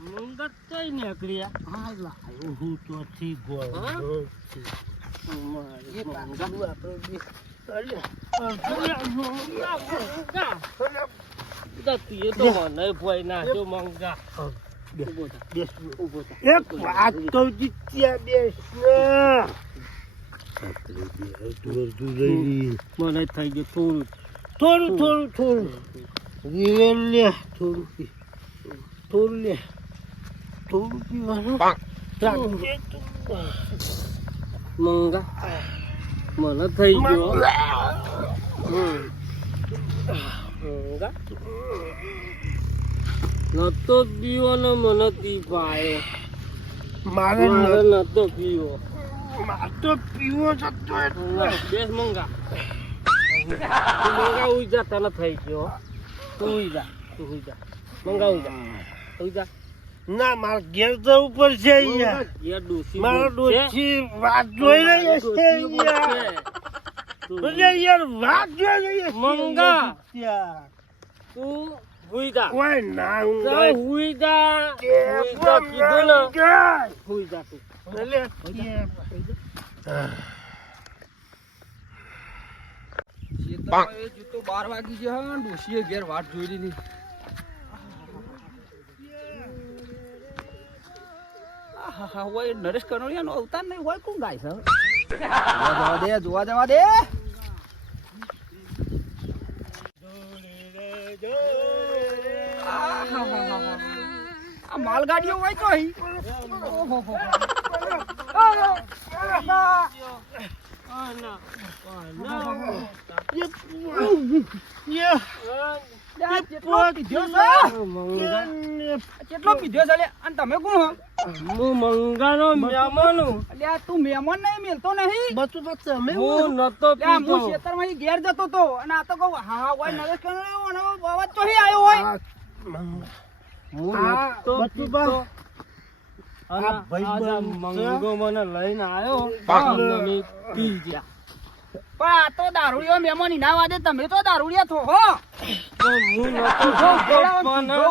મંગત કઈ નીકળ્યા હા લાયો હું તો થી ગોળ મને થઈ ગયું થોડું. થોડું થોડું થોડું. થોડું થોડું. લે. તું. મંગા. મને થઈ ગયો. મંગા. નતો પીવો ને મને પીવાયો મારે મારે નતો પીવો. મારે તો પીવો જતો. બેસ મંગા. તું મંગા ઉઈ જા તને થઈ ગયો. તું ઉઈ જા તું ઉઈ જા. મંગા ઉઈ જા ઉઈ જા. ના મારે ઘેર જવું પડશે ડોસી મારો. ડોશી વાત જોઈ રહી છે. યાર વાત જોઈ રહી મંગા. તું કોઈ ના કીધું ને એટલે બાર વાગી ને ડોશીએ ઘેર વાત જોઈ લીધી. હોય નરેશ કનોડિયાનો અવતાર નહીં હોય કોણ ગાય છે જોવા દે જોવા જવા દે. આ માલગાડીઓ હોય તો? કેટલો પીધ્યો છે અને તમે કોણ હો મંગાનો મહેમાન. હું. અલ્યા તું મહેમાન નહીં મેલતો નહીં. બચું બસ તમે હું નતો લ્યા, હું પીતો ખેતરમાં ઘેર જતો તો અને આ તો કહું હા હોય નરેશ કનોડિયો અને અવાજ તો આવ્યો હોય. હું નતો પીતો મંગો મને લઈને આવ્યો પી ગયા. પણ આ તો દારૂડિયો મહેમાન ઇના વાદે તમે તો દારૂડિયા છો હો. તો હું નતો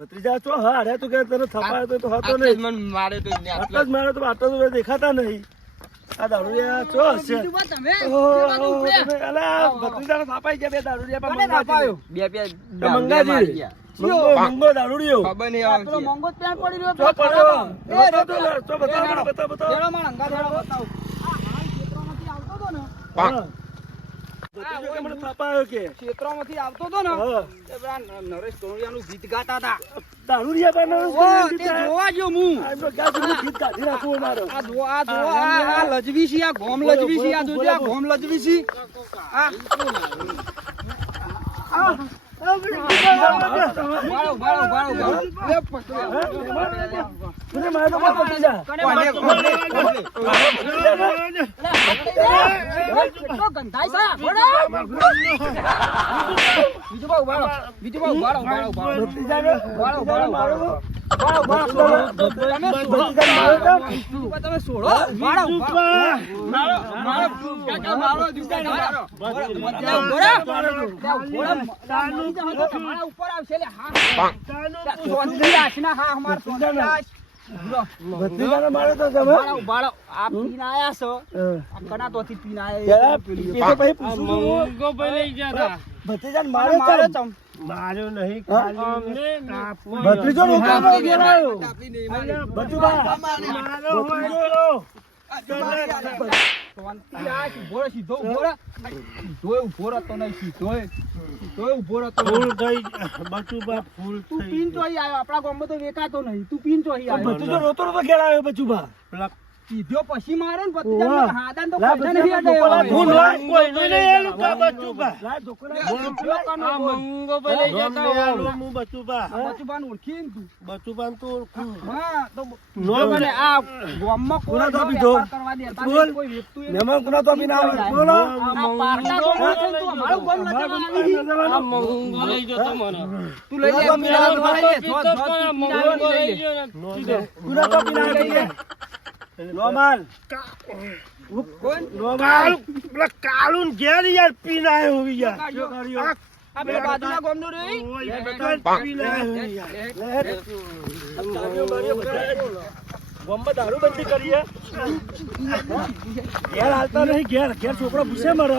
તો મંગા ભત્રીજા છો હા તું કે તને થપાયો તો તો હતો નહીં. મને મારે તો આટલા જ મારે તો આટલા તો દેખાતા નહીં. આ દારૂડિયા છો હશે? અલા, ભત્રીજાને થાપાઈ ગયા બે દારૂડિયા પણ થાપાયો? બે બે મંગાજી. મંગો મંગો દારૂડિયો. ખબર નહીં આવે પેલો મોંઘો ત્યાં પડી રહ્યો ચો પડ્યો? એ બતાવો તો ચો બતાવો બતાવો બતાવો. દેડો માં અંગા દેડો આ હાલ ક્ષેત્રમાંથી આવતો હતો ને. કે મને થાપાયો કે? ક્ષેત્રમાંથી આવતો હતો ને? તે પેલા નરેશ કનોડિયાનું ગીત ગાતા હતા. દારૂડિયા પણ નરેશ તે જોવા ગયો હું આ એમનો ક્યાં સુધી ગીત ગાધી રાખવું મારો. આ જો આ જો આ આ લજવી છે આ ગોમ લજવી છે આ બોલો, આ ગોમ લજવી છે. આ. મારે તો. કેટલો ગંધાય છે, બીજું બા ઉભારો, બીજું બા ઉભારો, ઉભારો, ઉભારો. ઉભારો, ઉભારો. તમે છોડો. ઉપર આવશે, હા, હા. અમારા. ભત્રીજાને મારો તો તમે ઉભારો, ઉભારો. આ પીને આયા છો. આ કણાતોથી પીને આયા પેલી. પછી પૂછું છું. ભાઈ લઈ ગયા ભત્રીજાને મારો મારો. ચમ. માર્યો નહીં ભત્રીજો રોકાણો ઘેર આવ્યો. ભત્રીજા મારો હોય બચુબા ફૂલ તું વેકાતો નહીં. તું પીન ચોહી આવ્યો. રોતો રોતો ઘેર આવ્યો બચુબા પેલા પછી મારે ને પછી. હાદાન તો લા, પૈસા ઢોકળા હવે. હું લોહી કોઈને નહીં આલું કા બચુબા. આ મંગો લઈ જતા. હું બચુબા. બચુબાન ઓળખી તું. બચુબાન તો ઓળખું. હા, તો નો મને આ ગામમાં કોઈ કોના તો જો પીધો? બોલ. કોઈ વેચતું કોના તો પીને બોલો. આ પારકા તો તું અમારો ગોમ નથી. આ મંગો લઈ જતો મને તું લઈ લે, તો પીડા લઈ લે. જો, જો, મંગો લઈ લઈ લે. કોના તો પીને આવે? નોમાલ. કોણ? નોમાલ. પેલા કાળું ઘેર યાર પીને આવ્યો હવે યાર. કાઢ્યો. આ આ પેલા બાજુના ગામનો રે. ઓય, બધા પીને આવ્યો યાર. લે. ગામમાં દારૂબંધી કરીએ ઘેર હાલતા નહીં ઘેર ઘેર છોકરો પૂછે મારે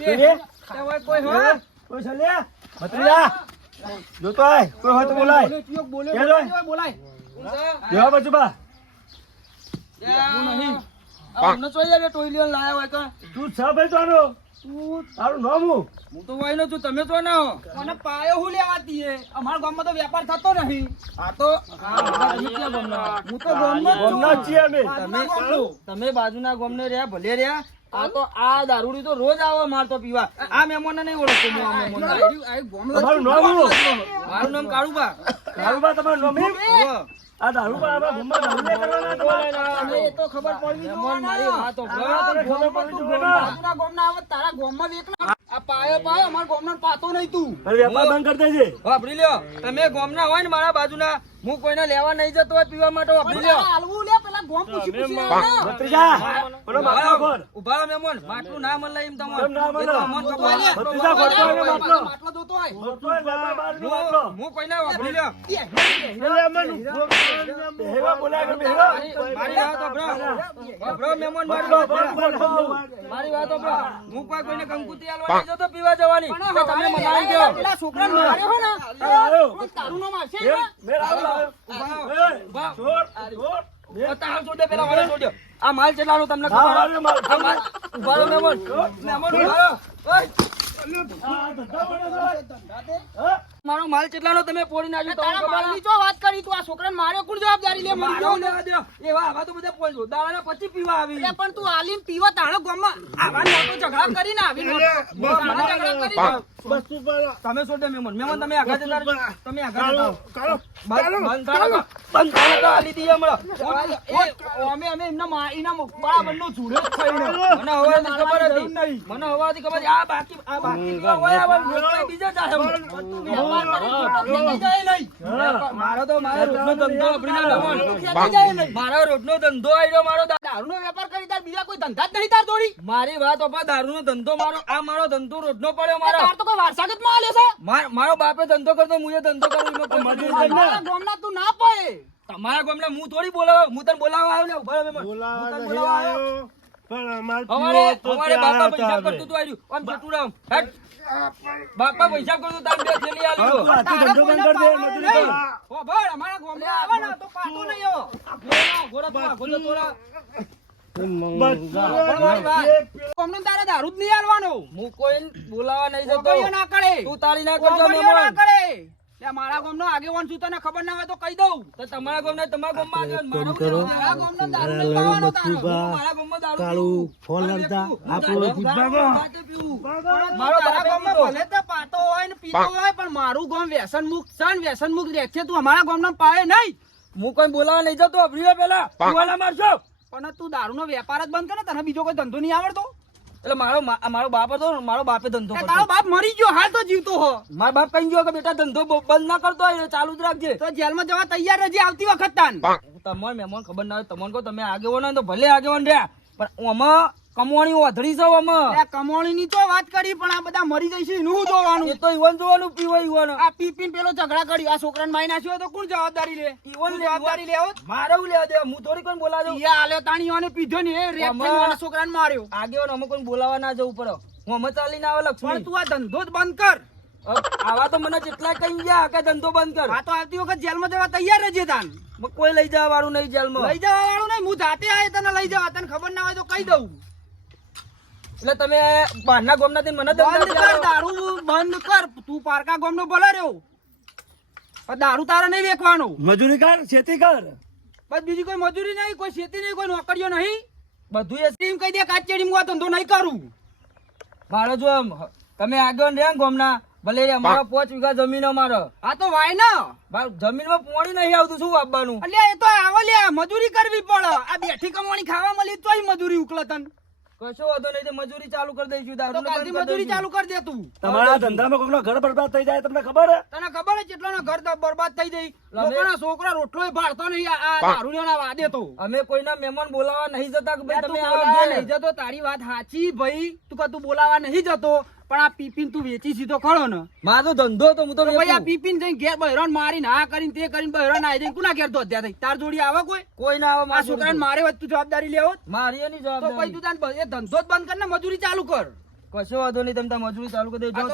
તે છ ભાઈ તો આનો તું તારું નામ હું હું તો વાયનો છું તમે તો ના હો મને પાયો હું લેવાતી હે? અમારા ગામમાં તો વેપાર થતો નહીં. આ તો હા, બધા તમે ક્યાં ગામના? હું તો ગામમાં જ છું. ગામના જ છીએ અમે. તમે તમે બાજુના ગામને રહ્યા ભલે રહ્યા. આ તો આ દારૂડી તો રોજ આવો મારતો પીવા. આ મહેમાનને નહીં ઓળખતો હું આ મહેમાનને. તમારું નામ હું મારું નામ કાળુબા. દારૂબા તમારું નામ હું? દારૂ આ દારૂબા આવા ભૂમમાં દારૂ કરવાના તમારે. એ તો ખબર પડવી મહેમાન મારી વાત તો આ આ ખબર ગામમાં પડવી તું જોઈએ ગામ- ને. આવે તારા ગોમમાં વેચ ના. આ પાયો પાયો અમાર ગોમનો પાતો નહીં તું વેપાર બંધ કરી દેજે વાપરી લ્યો તમે ગોમના હોય ને મારા બાજુના હું કોઈને લેવા નહીં જતો હોય પીવા માટે વાપરી લ્યો ભત્રીજા પેલો માટલો ખોલ. ઊભા રહો માટલું ના મળે એમ તમને કેમ ના મળે? એ તો ભત્રીજા ખોલતો હોય માટલો. માટલો દોતો હોય. હોય વેપાર બહારનો માટલો. હું કોઈને વાપરી લ્યો એટલે અમને બેહેવા બોલા કે બેહેવા? મારી વાત સાંભળો. સાંભળો મહેમાન માટલો. મારી વાત સાંભળો. હું કોઈ કોઈને કંકુતી આલવા નહીં જતો પીવા જવાની તમે મનાવી દો આવ્યો. મેં- મેં હો લાવ્યો. તારું નામ ઊભા. છોડ, આ માલ ચેટલાનો તમને ખબર હાલો, માલ. આ માલ ઊભા રહો મહેમાન તમે પોડી રહો. ઓય, આ ધંધા પડે છે. હા? મારો માલ ચેટલાનો તમે પોડી નાખ્યો તમને ખબર આ? મારો લેવા દ્યો. એવા આવા તો બધા પોઈ દો. દાડાના પછી પીવા આવી પણ તું આલીમ પીવા તારો ગામમાં આવા નોટો ઝઘડા કરીને આવી નોટો મને ઝઘડા કરી. બસ તું પર તમે છોડ દે મેમન મેમન તમે આગળ જતા તમે આગળ જતા કાળો, કાળો, બંધ કાળો, બંધ કાળો તો. તો આલી હમણાં. એ અમે અમે એમના મા- એના બરાબરનો જુડો જુડે થઈને. મને હવાથી ખબર હતી મને હવાથી ખબર આ બાકી આ બાકી હોય આવા લોકો બીજા જાય હમણાં. મારો તો મારો રોજનો ધંધો આપણી ના. મારો રોજનો ધંધો આવ્યો મારો દા- દારૂનો વેપાર કરી તાર બીજા કોઈ ધંધા જ નહીં તાર જોડી મારી વાત ઓપા દારૂનો ધંધો મારો આ મારો ધંધો રોજનો પડ્યો મારો તાર તો કોઈ વારસાગતમાં આલ્યો છે મારો બાપે ધંધો કરતો હું ધંધો કરું ગામના તું ના પડે તમારા ગામને હું થોડી બોલાવા હું તને બોલાવા આવ્યો ઊભા રહો બોલાવા આવ્યો. પણ અમાર ત્યાં બાપા પૈસા કરતું તું આવ્યું આમ જતું રહો. હેટ. બાપા પૈસા કરતું તાર બે થેલી. તું આજથી ધંધો બંધ કર દે, મજૂરી. ઓ ભાઈ, અમારા ગામમાં આવે ને તો પાછો નહીં મારી તારે હું ના કરે. તું તારી ના કરજો ગોગળીઓ ના મહેમાન. કરે. લે મારા ગામનો આગેવાન છું તને ખબર ના હોય તો કહી દઉં. તો તમારા ગામના તમારા ગામમાં મારું? મારા દારૂ તારો. મારા કાળું. ફોન લડતા આપણો પીવું. મારો ગામમાં ભલે તે પાતો હોય ને પીતો હોય પણ મારું ગામ વ્યસન મુક્ત છે ને વ્યસન મુક્ત રહે છે તું અમારા ગામના પાયે નહીં. હું કોઈ બોલાવા નહીં જતો અભરીએ પેલા. બોલા મારશો. પણ તું દારૂનો વેપાર જ બંધ કરે તને બીજો કોઈ ધંધો નહીં આવડતો. એટલે મારો મારો બાપ હતો મારો બાપે ધંધો તારો બાપ મરી ગયો હાલ તો જીવતો હો. મારો બાપ કઈ ગયો કે બેટા ધંધો બ- બંધ ના કરતો હોય ચાલુ જ રાખજે. તો જેલમાં જવા તૈયાર રહેજે આવતી વખત તાન. તમારે મહેમાન ખબર ના હોય તમને કહો તમે આગેવાન હોય તો ભલે આગેવાન રહ્યા. પણ આમાં કમોણી ઓધડી છે અમે આ કમોણીની તો વાત કરી પણ આ બધા મરી જઈશે એનું જોવાનું? એ તો ઈવન જોવાનું પીવા ઈવન. આ પી પીને પેલો ઝઘડા કર્યો. આ છોકરાને મારી નાખ્યો તો કોણ જવાબદારી લે? ઈવન જવાબદારી લેવો મારે લેવા દે હું થોડી કોઈ બોલા દઉં ઈ આલ્યો તાણીઓને પીધો ને એ રેક્શન છોકરાને માર્યો. આગેવાન અમે કોઈ બોલાવા ના જવું પડે. હું અમે ચાલીને આવે લક્ષ્મણ તું આ ધંધો જ બંધ કર. આવા તો મને જેટલા કહી ગયા કે ધંધો બંધ કર. આ તો આવતી વખત જેલમાં જવા તૈયાર રહેજે તાન. કોઈ લઈ જવા વાળું નહીં જેલમાં. લઈ જવા વાળું નહીં હું જાતે આવે તને લઈ જવા તને ખબર ના હોય તો કહી દઉં. એટલે તમે બહારના ગામના મને બંધ કર દારૂ બંધ કર. તું પારકા ગોમનો ભલે રહ્યો. પણ દારૂ તારે નહીં વેચવાનો મજૂરી કર ખેતી કર. બસ બીજી કોઈ મજૂરી નહીં કોઈ ખેતી નહીં કોઈ નોકરીઓ નહીં. બધું એ એમ કહી દે કાચેડી હું આ ધંધો નહીં કરું. ભાડો જો તમે આગળ રહ્યા ગામના ભલે રે અમારો પોચ વીઘા જમીન અમારો. આ તો વાય ના જમીનમાં પોણી નહીં આવતું શું આપવાનું? એટલે એ તો આવો લે મજૂરી કરવી પડે. આ બેઠી કમાણી ખાવા મળી તોય મજૂરી ઉકલે તન કશો વાંધો નહીં મજૂરી ચાલુ કરી દઈશું તો દારૂ કાલથી મજૂરી ચાલુ કરી દે તું. તમારા ધંધામાં કોકનો ઘર બરબાદ થઈ જાય તમને ખબર? તને ખબર છે કેટલાનો ઘર બરબાદ થઈ જાય? લોકોના છોકરા રોટલો ભાળતો નહીં આ આ દારૂડિયાના વાદે તો. અમે કોઈના મહેમાન બોલાવા નહીં જતા કે ભાઈ તમે આવો નહીં જતો તારી વાત સાચી ભાઈ. તું તું બોલાવા નહીં જતો. પણ આ પીપીન તું વેચી સીધો ખરો ને. મારો ધંધો તો હું તો ભાઈ આ. પીપીન જઈને ઘેર બહેરણ મારીને આ કરીને તે કરીને બહેરણ આવી જઈને કુના ઘેર તો અત્યારે થઈ તાર જોડી આવે કોઈ? કોઈ ના આવે મારા છોકરાને મારે તું જવાબદારી લેવો મારી એની તો પછી તું તાન એ ધંધો જ બંધ કર ને મજૂરી ચાલુ કર. કશો વાંધો નહીં તમે મજૂરી ચાલુ કરી દેજો